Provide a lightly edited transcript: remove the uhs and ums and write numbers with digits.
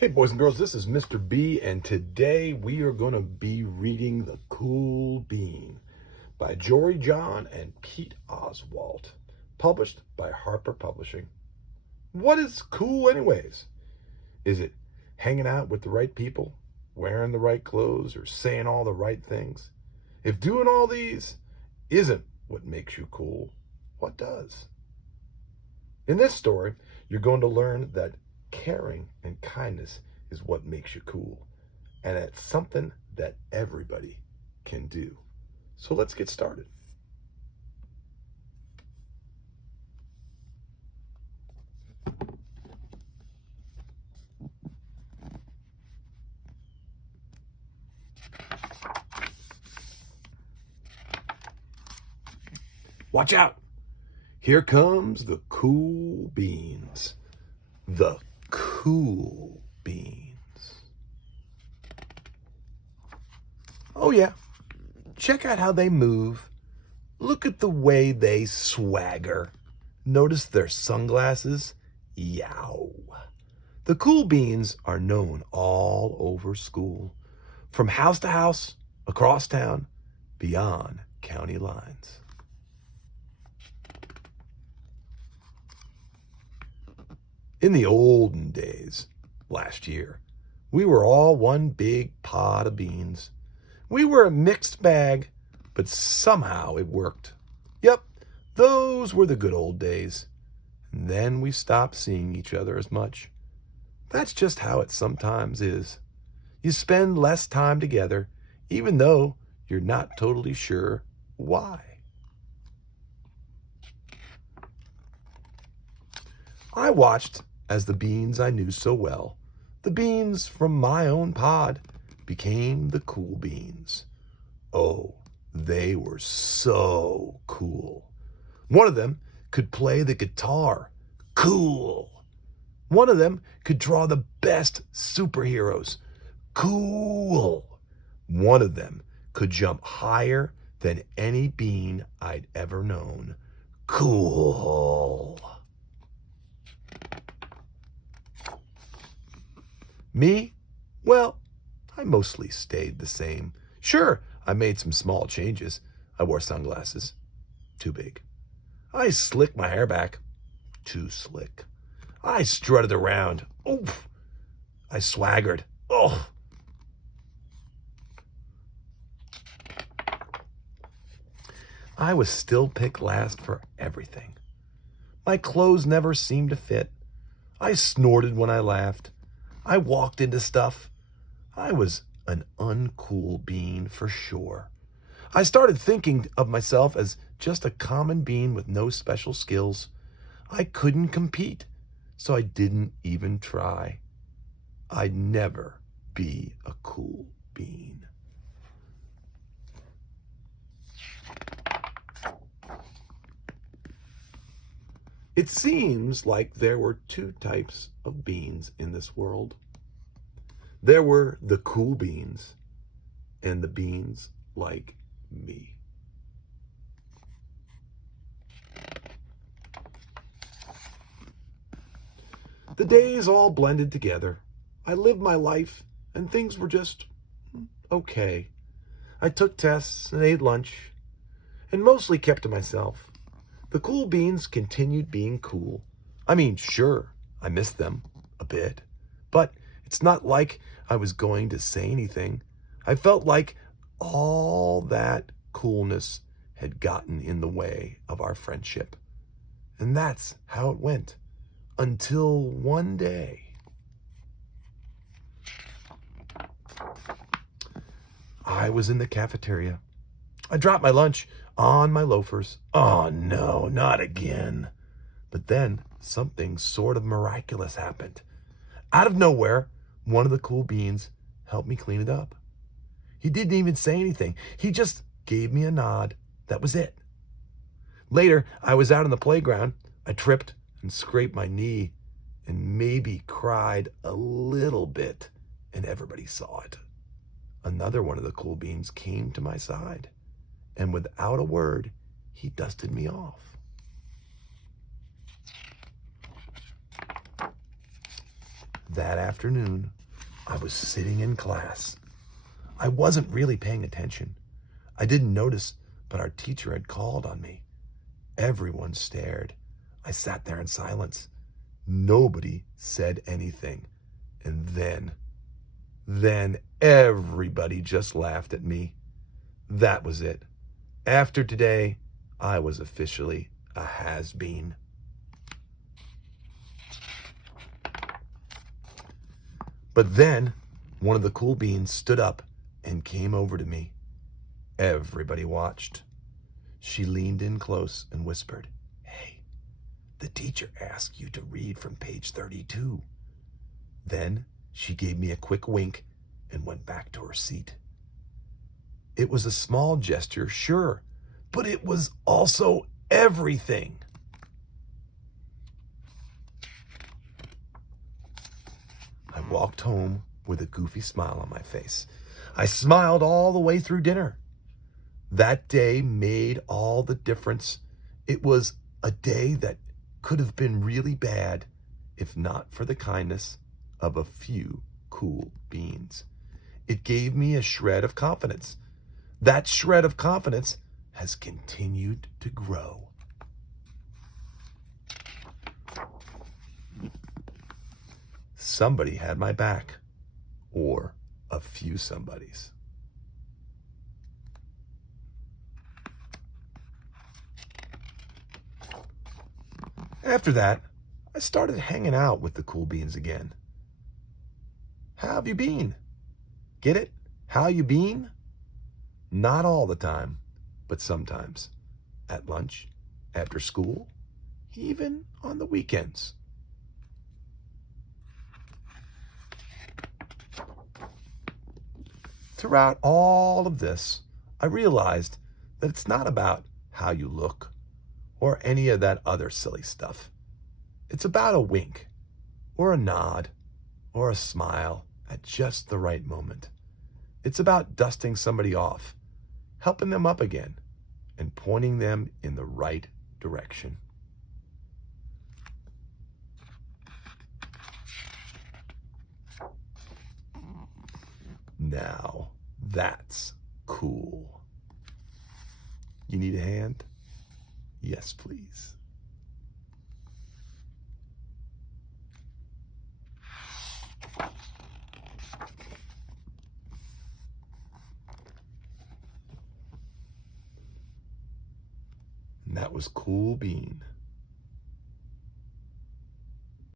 Hey boys and girls, this is Mr. B, and today we are going to be reading The Cool Bean by Jory John and Pete Oswald, published by Harper Publishing. What is cool anyways? Is it hanging out with the right people, wearing the right clothes, or saying all the right things? If doing all these isn't what makes you cool, what does? In this story, you're going to learn that caring and kindness is what makes you cool. And it's something that everybody can do. So let's get started. Watch out! Here comes the cool beans. The cool beans. Oh yeah, check out how they move. Look at the way they swagger. Notice their sunglasses? Yow. The cool beans are known all over school, from house to house, across town, beyond county lines. In the olden days, last year, we were all one big pot of beans. We were a mixed bag, but somehow it worked. Yep, those were the good old days. And then we stopped seeing each other as much. That's just how it sometimes is. You spend less time together, even though you're not totally sure why. I watched as the beans I knew so well, the beans from my own pod, became the cool beans. Oh, they were so cool. One of them could play the guitar. Cool. One of them could draw the best superheroes. Cool. One of them could jump higher than any bean I'd ever known. Cool. Me? Well, I mostly stayed the same. Sure, I made some small changes. I wore sunglasses. Too big. I slicked my hair back. Too slick. I strutted around. Oof. I swaggered. Oh. I was still picked last for everything. My clothes never seemed to fit. I snorted when I laughed. I walked into stuff. I was an uncool bean for sure. I started thinking of myself as just a common bean with no special skills. I couldn't compete, so I didn't even try. I'd never be a cool bean. It seems like there were two types of beans in this world. There were the cool beans and the beans like me. The days all blended together. I lived my life and things were just okay. I took tests and ate lunch and mostly kept to myself. The cool beans continued being cool. I mean, sure, I missed them a bit, but it's not like I was going to say anything. I felt like all that coolness had gotten in the way of our friendship. And that's how it went. Until one day, I was in the cafeteria. I dropped my lunch on my loafers. Oh no, not again. But then something sort of miraculous happened. Out of nowhere, one of the cool beans helped me clean it up. He didn't even say anything. He just gave me a nod. That was it. Later, I was out on the playground. I tripped and scraped my knee and maybe cried a little bit, and everybody saw it. Another one of the cool beans came to my side, and without a word, he dusted me off. That afternoon, I was sitting in class. I wasn't really paying attention. I didn't notice, but our teacher had called on me. Everyone stared. I sat there in silence. Nobody said anything. And then everybody just laughed at me. That was it. After today, I was officially a has-been. But then one of the cool beans stood up and came over to me. Everybody watched. She leaned in close and whispered, "Hey, the teacher asked you to read from page 32. Then she gave me a quick wink and went back to her seat. It was a small gesture, sure, but it was also everything. I walked home with a goofy smile on my face. I smiled all the way through dinner. That day made all the difference. It was a day that could have been really bad if not for the kindness of a few cool beans. It gave me a shred of confidence. That shred of confidence has continued to grow. Somebody had my back, or a few somebodies. After that, I started hanging out with the cool beans again. How have you been? Get it? How you been? Not all the time, but sometimes. At lunch, after school, even on the weekends. Throughout all of this, I realized that it's not about how you look or any of that other silly stuff. It's about a wink or a nod or a smile at just the right moment. It's about dusting somebody off, helping them up again, and pointing them in the right direction. Now, that's cool. You need a hand? Yes, please. And that was Cool Bean.